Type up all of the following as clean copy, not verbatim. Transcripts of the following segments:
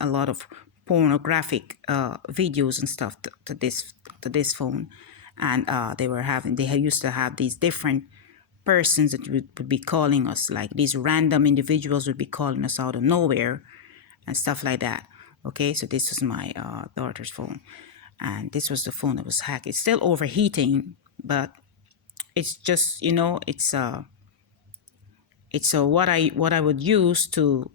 a lot of pornographic videos and stuff to this phone, and they used to have these different persons that would be calling us, like these random individuals would be calling us out of nowhere and stuff like that. Okay, so this was my daughter's phone, and this was the phone that was hacked. It's still overheating, but it's just, it's what I would use to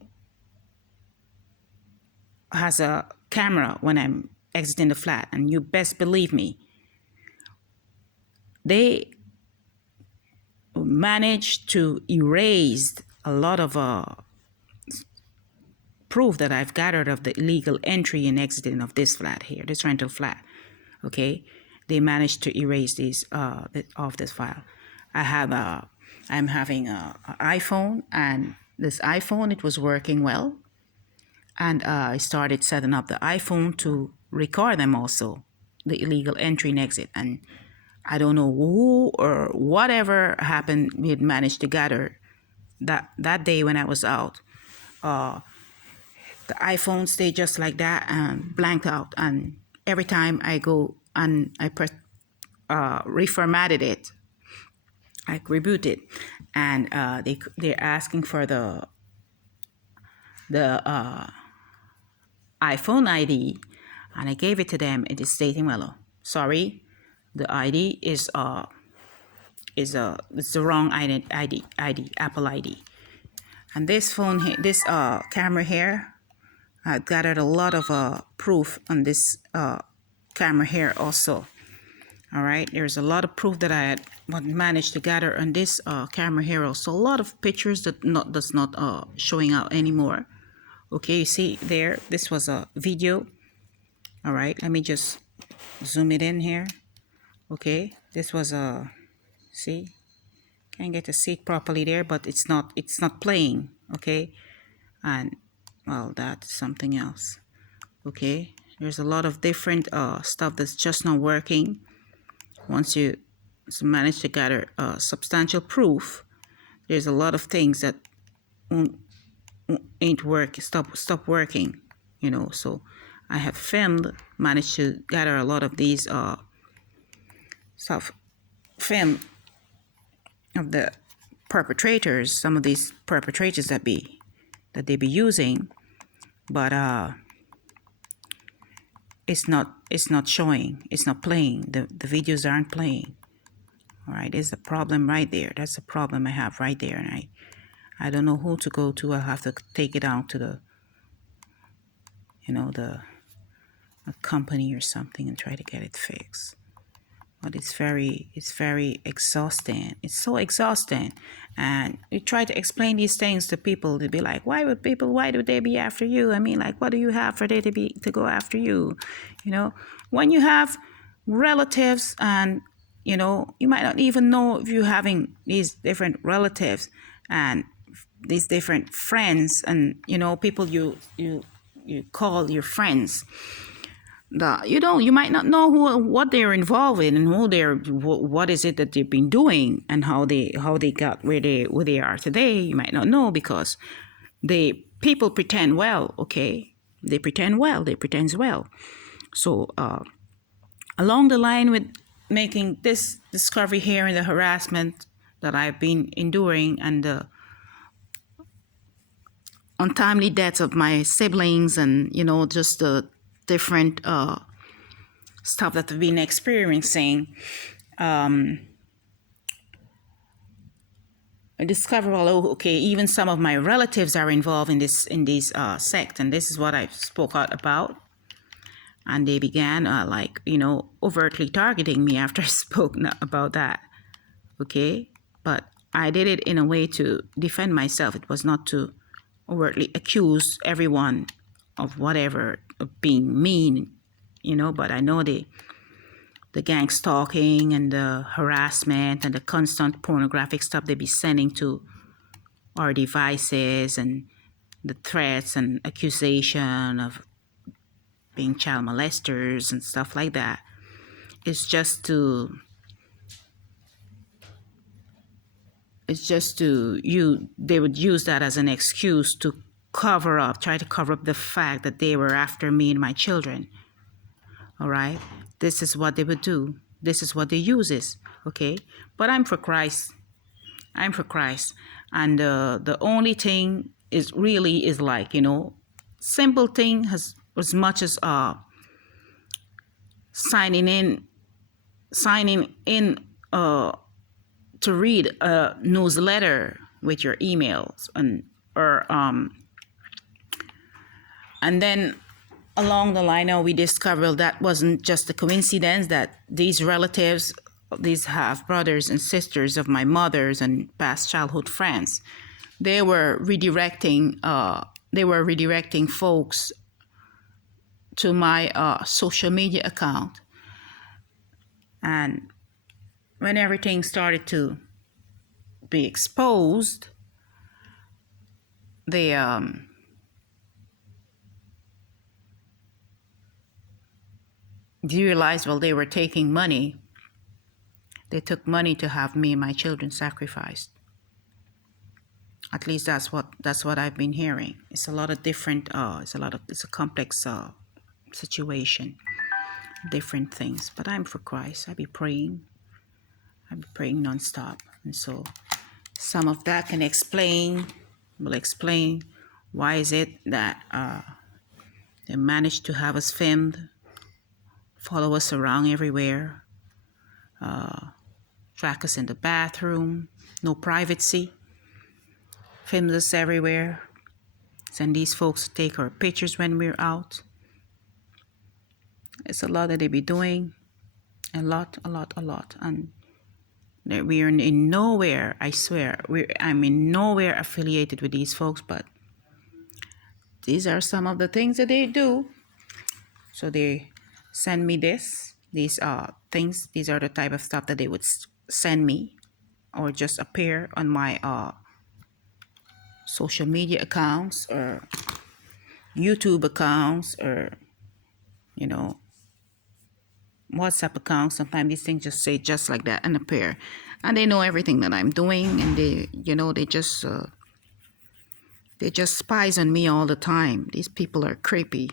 has a camera when I'm exiting the flat, and you best believe me, they managed to erase a lot of proof that I've gathered of the illegal entry and exiting of this flat here, this rental flat. Okay, they managed to erase these off this file. I'm having a iPhone, and this iPhone, it was working well, and I started setting up the iPhone to record them also, the illegal entry and exit. And I don't know who or whatever happened, we had managed to gather that day when I was out. The iPhone stayed just like that and blanked out. And every time I go and I reformatted it, I reboot it, and they're asking for the iPhone ID, and I gave it to them. It is stating, well, sorry, the ID is it's the wrong ID, Apple ID. And this phone here, this camera here, I gathered a lot of proof on this camera here also. All right, there's a lot of proof that I had managed to gather on this camera here also. A lot of pictures that that's not showing out anymore. Okay, you see there, this was a video. All right, let me just zoom it in here. Okay, this was a, see, can't get to see it properly there, but it's not playing. Okay, and well, that's something else. Okay, there's a lot of different stuff that's just not working. Once you manage to gather substantial proof, there's a lot of things that ain't stop working, so I have managed to gather a lot of these film of the perpetrators, some of these perpetrators that they be using, but it's not showing, it's not playing, the videos aren't playing. All right, there's a problem right there. That's a problem I have right there, and I don't know who to go to. I'll have to take it out to the a company or something and try to get it fixed. But it's very exhausting. It's so exhausting. And you try to explain these things to people, to be like, why would they be after you? I mean, like, what do you have for they to go after you? When you have relatives, and you might not even know if you're having these different relatives and these different friends, and people you call your friends. You might not know what they're involved in, and what is it that they've been doing, and how they got where they are today. You might not know, because people pretend well. Okay, they pretend well. So along the line with making this discovery here in the harassment that I've been enduring, and the untimely deaths of my siblings, and just the different stuff that I've been experiencing, I discovered, okay, even some of my relatives are involved in this sect, and this is what I spoke out about. And they began overtly targeting me after I spoke about that. Okay, but I did it in a way to defend myself. It was not to overtly accuse everyone of whatever, of being mean, but I know the gang stalking and the harassment and the constant pornographic stuff they be sending to our devices, and the threats and accusation of being child molesters and stuff like that. It's just to they would use that as an excuse to try to cover up the fact that they were after me and my children. All right, this is what they would do. This is what they uses. Okay, but I'm for Christ. I'm for Christ, and the only thing is really is like, you know, simple thing has as much as signing in to read a newsletter with your emails and then along the line now we discovered that wasn't just a coincidence, that these relatives, these half brothers and sisters of my mother's and past childhood friends, they were redirecting folks to my social media account. And when everything started to be exposed, they realized, well, they were taking money. They took money to have me and my children sacrificed. At least that's what I've been hearing. It's a lot of different. It's a complex situation, different things. But I'm for Christ. I be praying nonstop, and so some of that will explain why is it that they managed to have us filmed, follow us around everywhere, track us in the bathroom, no privacy, film us everywhere, send these folks to take our pictures when we're out. It's a lot that they be doing, a lot, and we are in nowhere, I swear, I'm in nowhere affiliated with these folks, but these are some of the things that they do. So they send me these things. These are the type of stuff that they would send me or just appear on my social media accounts or YouTube accounts or, you know, WhatsApp accounts. Sometimes these things just say just like that and appear, and they know everything that I'm doing, and they just spies on me all the time. These people are creepy.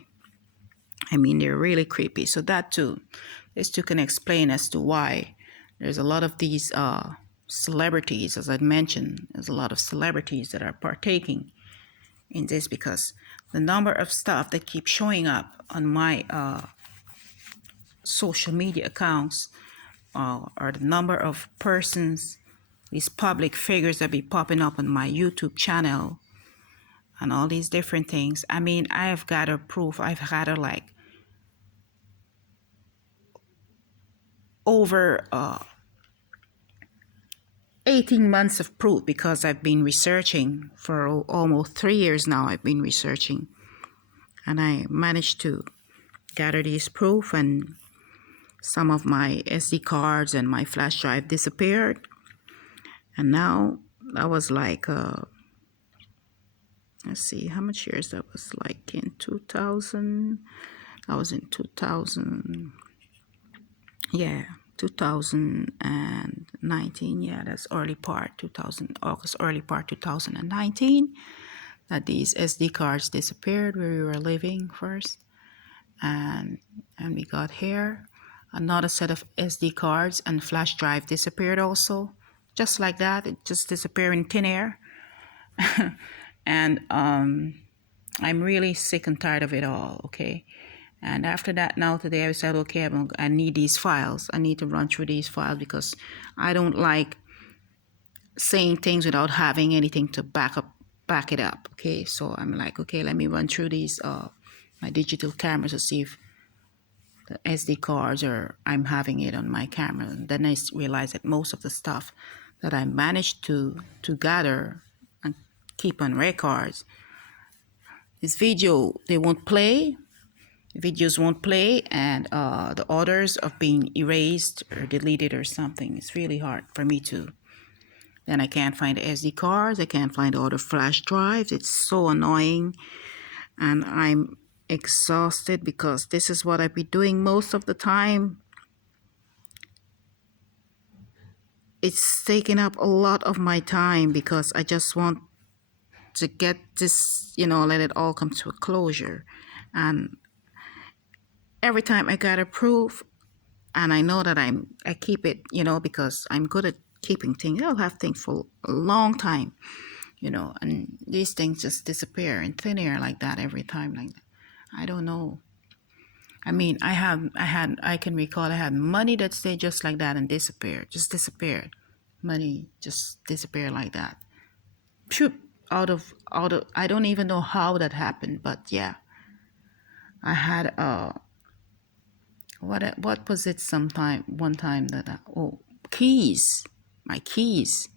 I mean, they're really creepy. So that too, this too can explain as to why there's a lot of these celebrities, as I mentioned. There's a lot of celebrities that are partaking in this, because the number of stuff that keep showing up on my social media accounts, or the number of persons, these public figures that be popping up on my YouTube channel and all these different things. I mean, I have got a proof. I've had like over 18 months of proof, because I've been researching for almost 3 years now. I've been researching, and I managed to gather these proof, and some of my SD cards and my flash drive disappeared. And now that was like let's see how much years that was, like in 2000. I was in 2000, yeah, 2019. Yeah, that's early part 2000, August, early part 2019, that these SD cards disappeared where we were living first, and we got here. Another set of SD cards and flash drive disappeared also, just like that. It just disappeared in thin air. And I'm really sick and tired of it all, okay? And after that, now today I said, okay, I need these files. I need to run through these files, because I don't like saying things without having anything to back it up, okay? So I'm like, okay, let me run through these my digital cameras to see if the SD cards, or I'm having it on my camera. And then I realized that most of the stuff that I managed to gather and keep on records, this video, they won't play. Videos won't play, and the orders of being erased or deleted or something. It's really hard for me to. Then I can't find the SD cards. I can't find all the flash drives. It's so annoying, and I'm exhausted, because this is what I've been doing most of the time. It's taking up a lot of my time, because I just want to get this, let it all come to a closure. And every time I got approved, and I know that I keep it, because I'm good at keeping things. I'll have things for a long time, and these things just disappear in thin air like that every time. Like that. I don't know. I mean, I can recall I had money that stayed just like that and disappeared. Money just disappeared like that. Phew, out of, I don't even know how that happened, but yeah, I had what was it? One time that keys, my keys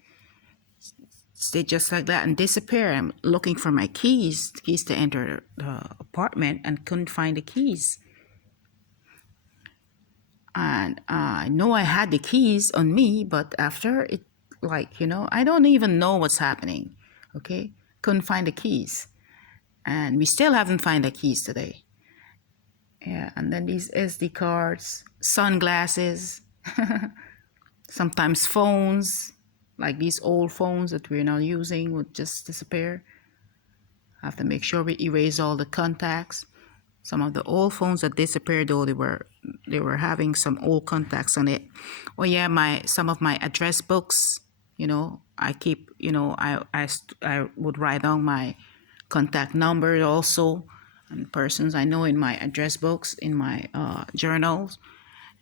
stay just like that and disappear. I'm looking for my keys to enter the apartment and couldn't find the keys. And I know I had the keys on me, but after it, I don't even know what's happening. Okay, couldn't find the keys, and we still haven't found the keys today. Yeah, and then these SD cards, sunglasses, sometimes phones, like these old phones that we're not using would just disappear. I have to make sure we erase all the contacts. Some of the old phones that disappeared, though, they were having some old contacts on it. Oh yeah, some of my address books, I keep, I would write down my contact number also, and persons I know in my address books, in my journals,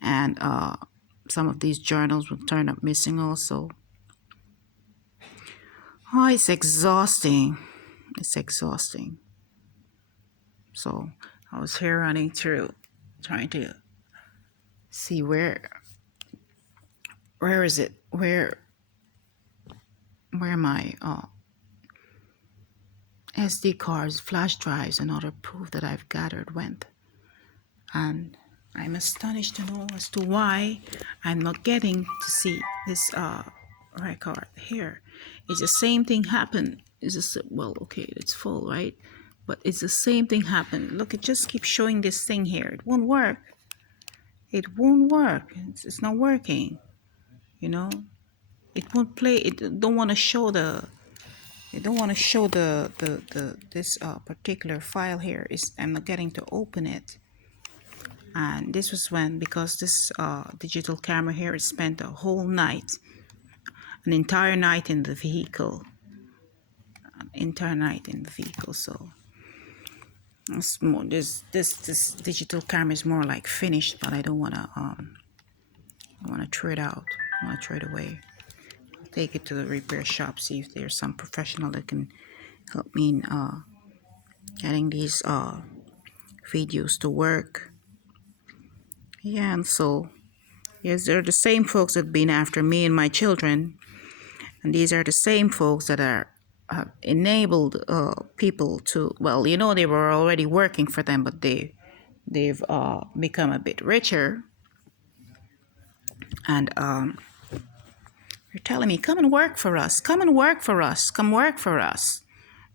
and some of these journals would turn up missing also. Oh, it's exhausting. It's exhausting. So I was here running through, trying to see where is it? Where my SD cards, flash drives, and other proof that I've gathered went. And I'm astonished to know as to why I'm not getting to see this record here. It's the same thing happened. It's just, well, okay, it's full, right? But it's the same thing happened. Look, it just keeps showing this thing here. It won't work. It won't work. It's not working. It won't play. It don't want to show the. It don't want to show this particular file here. I'm not getting to open it. And this was because this digital camera here is spent a whole night, an entire night in the vehicle. So it's more this digital camera is more like finished, but I don't want to throw it out. I want to throw it away. I'll take it to the repair shop, see if there's some professional that can help me in getting these videos to work. Yeah, and so yes, they're the same folks that have been after me and my children, and these are the same folks that have enabled people to, well, they were already working for them, but they've become a bit richer, and they're telling me, come and work for us, come work for us.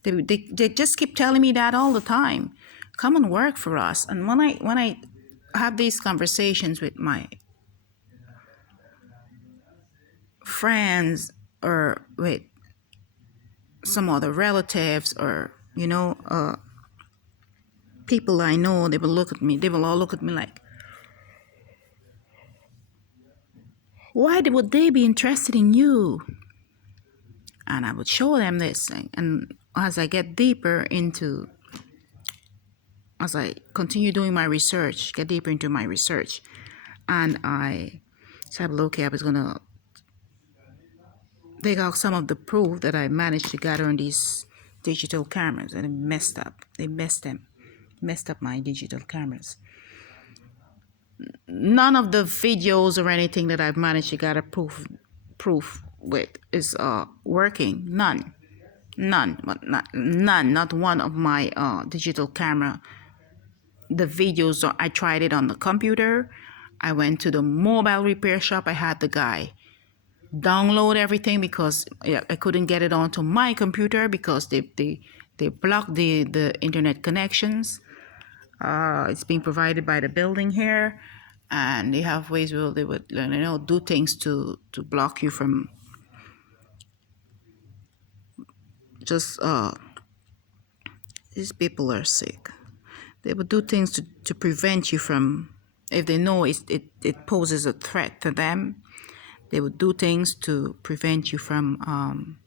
They just keep telling me that all the time, come and work for us. And when I have these conversations with my friends or with some other relatives or people I know, they will all look at me like, why would they be interested in you? And I would show them this thing, and as I continue doing my research, get deeper into my research, and I said, well, okay, I was gonna take out some of the proof that I managed to gather on these digital cameras, and it messed up. They messed up my digital cameras. None of the videos or anything that I've managed to gather proof with is working. None. Not one of my digital camera. The videos, I tried it on the computer. I went to the mobile repair shop. I had the guy download everything because I couldn't get it onto my computer because they blocked the internet connections. It's being provided by the building here, and they have ways where they would do things to block you from just these people are sick. They would do things to prevent you from, if they know it poses a threat to them, they would do things to prevent you from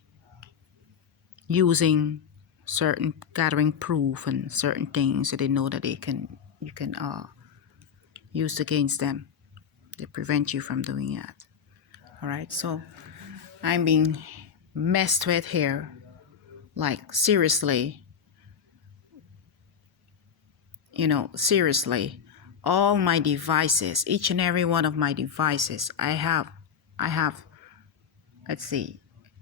using certain gathering proof and certain things that they know that you can use against them. They prevent you from doing that. All right, so I'm being messed with here, like seriously. Seriously, all my devices, each and every one of my devices, I have, let's see,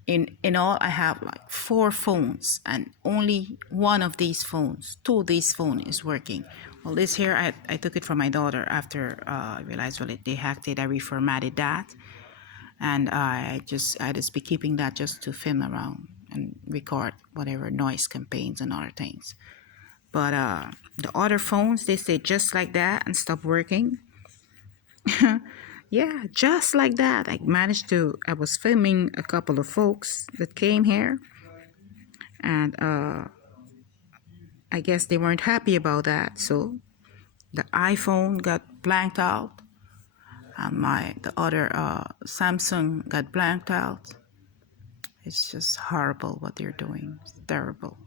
in all, I have like 4 phones, and only one of these phones, 2 of these phones is working. Well, this here, I took it from my daughter after I realized, well, they hacked it. I reformatted that, and I just be keeping that just to film around and record whatever noise campaigns and other things. But the other phones, they stay just like that and stop working. Yeah, just like that. I was filming a couple of folks that came here, and I guess they weren't happy about that. So the iPhone got blanked out, and the other Samsung got blanked out. It's just horrible what they're doing. It's terrible.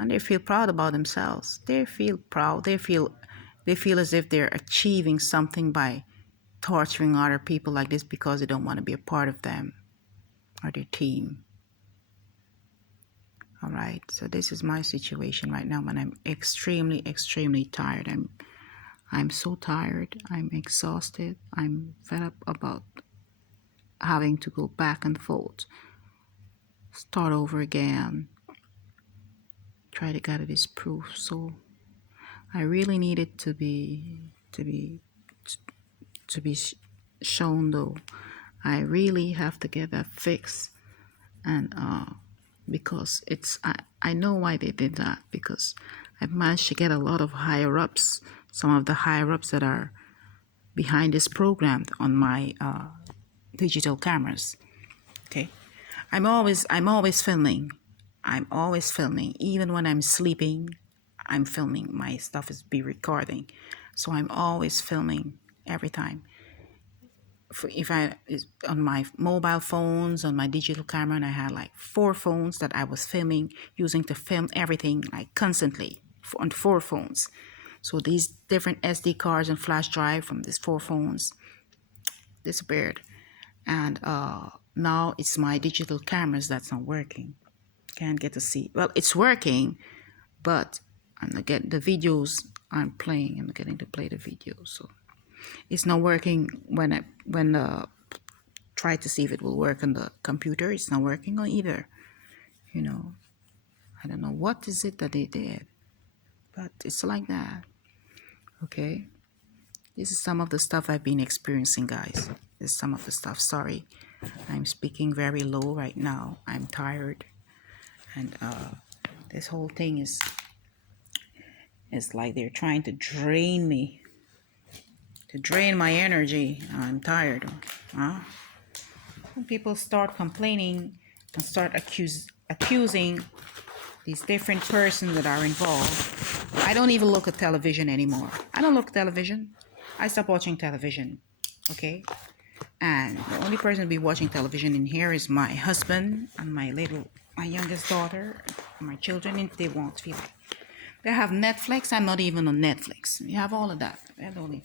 And they feel proud about themselves. They feel proud. They feel as if they're achieving something by torturing other people like this because they don't want to be a part of them or their team. All right, so this is my situation right now, and I'm extremely, extremely tired. I'm so tired. I'm exhausted. I'm fed up about having to go back and forth, start over again, try to gather this proof. So I really need it to be shown, though. I really have to get that fixed, and because I know why they did that, because I've managed to get a lot of higher ups, some of the higher ups that are behind this program on my digital cameras. Okay, I'm always filming. I'm always filming, even when I'm sleeping. I'm filming. My stuff is be recording, so I'm always filming every time. If I is on my mobile phones, on my digital camera, and I had like 4 phones that I was filming, using to film everything like constantly on 4 phones. So these different SD cards and flash drive from these 4 phones disappeared, and now it's my digital cameras that's not working. Can't get to see. Well, it's working, but I'm not getting the videos I'm playing. I'm not getting to play the videos, so it's not working when I try to see if it will work on the computer. It's not working on either. I don't know what is it that they did, but it's like that. Okay, this is some of the stuff I've been experiencing, guys. This is some of the stuff. Sorry, I'm speaking very low right now. I'm tired, and this whole thing is like they're trying to drain me, to drain my energy. I'm tired. When people start complaining and start accusing these different persons that are involved, I don't even look at television anymore. I don't look at television. I stopped watching television. Okay? And the only person to be watching television in here is my husband and my youngest daughter, and my children, if they want to feel like. They have Netflix. I'm not even on Netflix. You have all of that. I don't even,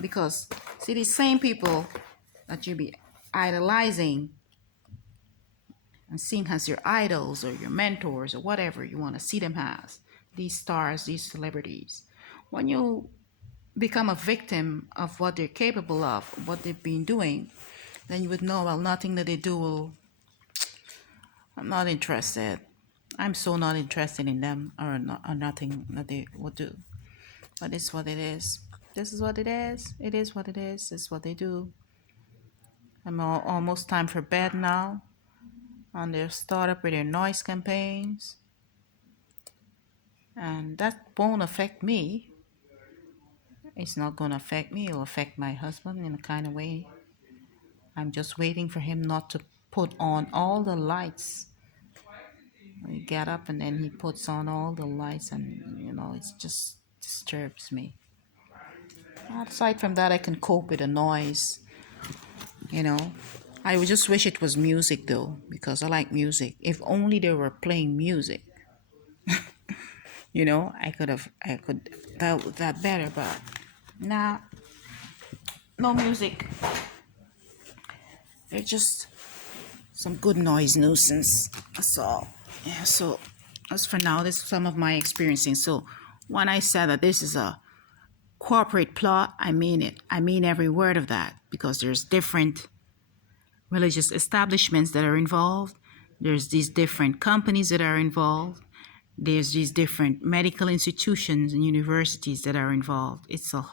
because see, these same people that you be idolizing and seeing as your idols or your mentors or whatever you want to see them as, these stars, these celebrities, when you become a victim of what they're capable of, what they've been doing, then you would know, well, nothing that they do will, I'm not interested. I'm so not interested in them, or nothing that they would do. But it's what it is. This is what it is. It is what it is. It's what they do. I'm almost time for bed now. And they'll start up with their noise campaigns. And that won't affect me. It's not going to affect me. It'll affect my husband in a kind of way. I'm just waiting for him not to put on all the lights He get up and then he puts on all the lights, and it just disturbs me. Aside from that, I can cope with the noise. You know, I would just wish it was music though, because I like music. If only they were playing music, I could that better. But nah, no music. They're just some good noise nuisance. That's all. Yeah. So as for now, this is some of my experiencing. So when I said that this is a corporate plot, I mean it. I mean every word of that, because there's different religious establishments that are involved. There's these different companies that are involved. There's these different medical institutions and universities that are involved. It's a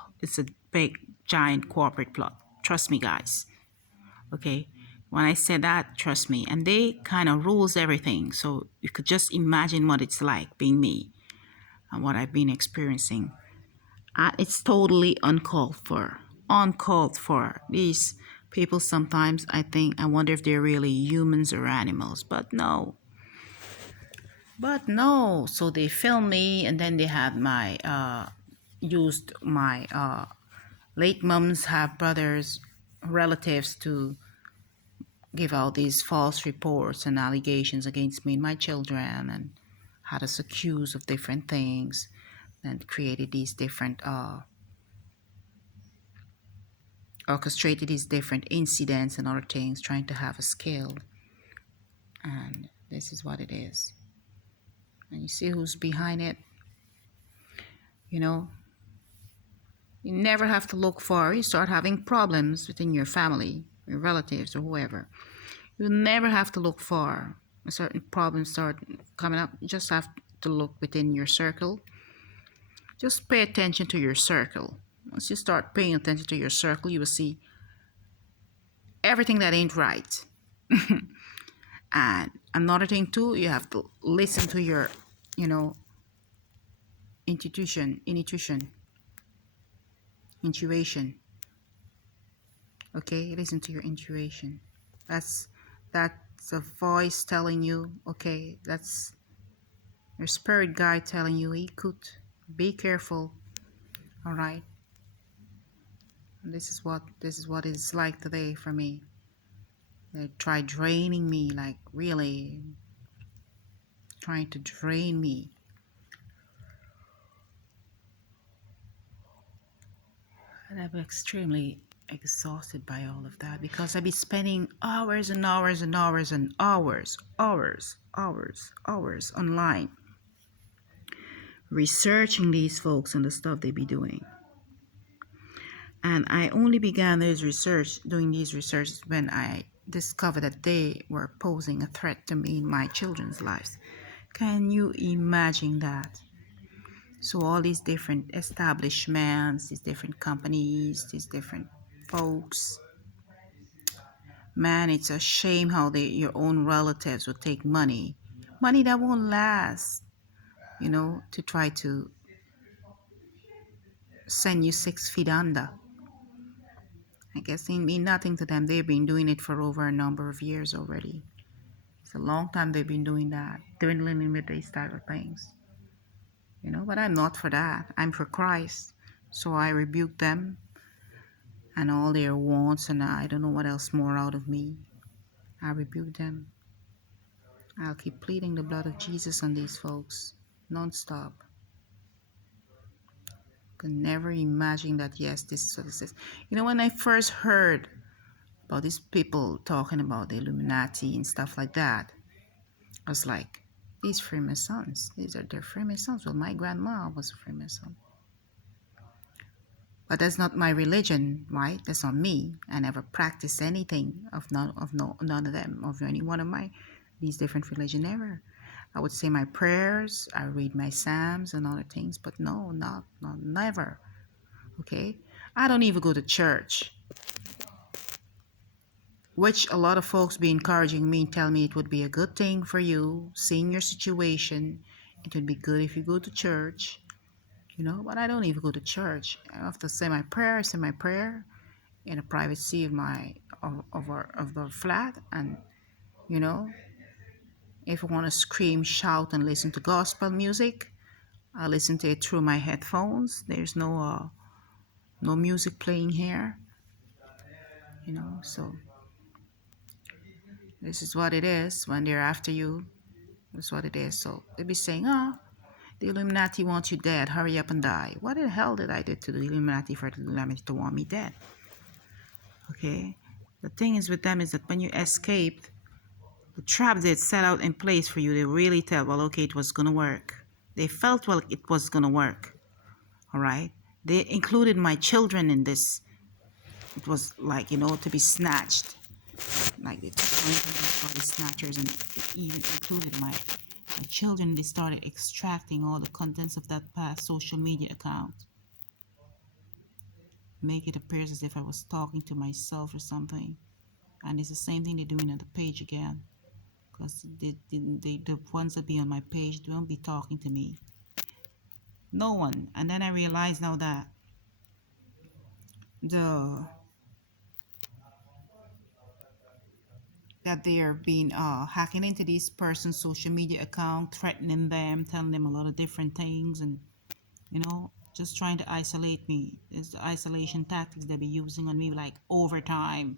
big giant corporate plot. Trust me, guys. Okay. When I say that, trust me. And they kind of rules everything. So you could just imagine what it's like being me and what I've been experiencing. It's totally uncalled for. Uncalled for. These people sometimes, I wonder if they're really humans or animals. But no. But no. So they film me, and then they had used my late mom's half brothers, relatives, to give out these false reports and allegations against me and my children, and had us accused of different things, and created these different orchestrated these different incidents and other things, trying to have us killed. And this is what it is. And you see who's behind it. You never have to look far. You start having problems within your family, your relatives, or whoever. You never have to look far. A certain problems start coming up. You just have to look within your circle. Just pay attention to your circle. Once you start paying attention to your circle, you will see everything that ain't right. And another thing too, you have to listen to your, intuition. Okay, listen to your intuition. That's a voice telling you. Okay, that's your spirit guide telling you. Ikut, be careful. All right. And this is what it's like today for me. They try draining me, like really trying to drain me. And I'm extremely exhausted by all of that, because I'd be spending hours and hours and hours and hours online researching these folks and the stuff they be doing. And I only began doing these researches when I discovered that they were posing a threat to me in my children's lives. Can you imagine that? So all these different establishments, these different companies, these different folks, man, it's a shame how your own relatives will take money that won't last, to try to send you 6 feet under. I guess it mean nothing to them. They've been doing it for over a number of years already. It's a long time they've been doing that, dwindling with these type of things. But I'm not for that. I'm for Christ. So I rebuke them and all their wants, and I don't know what else more out of me. I rebuke them. I'll keep pleading the blood of Jesus on these folks, non-stop. Could never imagine that, yes, this is what it is. When I first heard about these people talking about the Illuminati and stuff like that, I was like, these Freemasons, these are their Freemasons. Well, my grandma was a Freemason. But that's not my religion, right? That's not me. I never practiced anything of none of them, of any one of these different religion ever. I would say my prayers, I read my psalms and other things, but no, not never. Okay? I don't even go to church, which a lot of folks be encouraging me and tell me it would be a good thing for you, seeing your situation. It would be good if you go to church, but I don't even go to church. I have to say my prayer. I say my prayer in the privacy of the flat, and If I want to scream, shout, and listen to gospel music, I listen to it through my headphones. There's no music playing here, so this is what it is. When they're after you, that's what it is. So they be saying, oh, the Illuminati wants you dead, hurry up and die. What the hell did I do to the Illuminati for the Illuminati to want me dead? Okay, the thing is with them is that when you escaped, the trap they set out in place for you, they really tell, well, okay, it was gonna work. They felt, well, it was gonna work. All right, they included my children in this. It was like, to be snatched. Like they took money from the body snatchers, and they even included my children. They started extracting all the contents of that past social media account, make it appear as if I was talking to myself or something. And it's the same thing they're doing on the page again, because the ones that be on my page, they won't be talking to me. No one. And then I realize now that they are being hacking into this person's social media account, threatening them, telling them a lot of different things, and just trying to isolate me. It's the isolation tactics they be using on me, like overtime,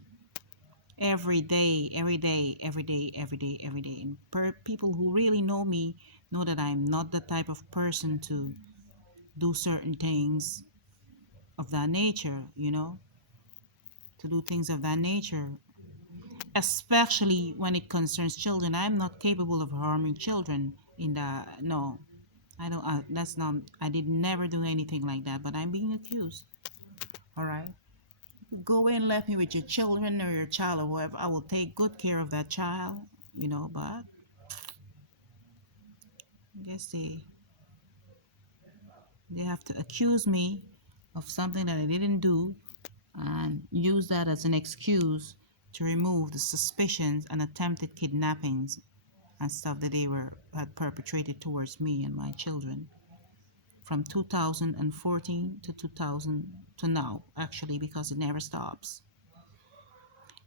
every day, every day, every day, every day, every day. And people who really know me know that I'm not the type of person to do certain things of that nature, to do things of that nature, especially when it concerns children. I'm not capable of harming children in that. No, I don't. That's not. I did never do anything like that. But I'm being accused. All right. Go in, left me with your children or your child or whatever. I will take good care of that child. But I guess they have to accuse me of something that I didn't do and use that as an excuse to remove the suspicions and attempted kidnappings and stuff that they had perpetrated towards me and my children from 2014 to 2000 to now, actually, because it never stops.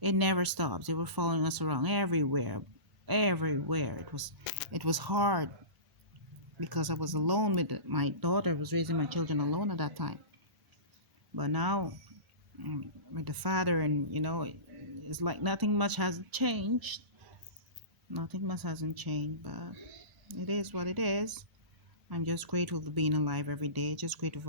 It never stops. They were following us around everywhere, everywhere. It was hard because I was alone with my daughter. I was raising my children alone at that time. But now, with the father, and it's like nothing much has changed. Nothing much hasn't changed, but it is what it is. I'm just grateful for being alive every day. Just grateful for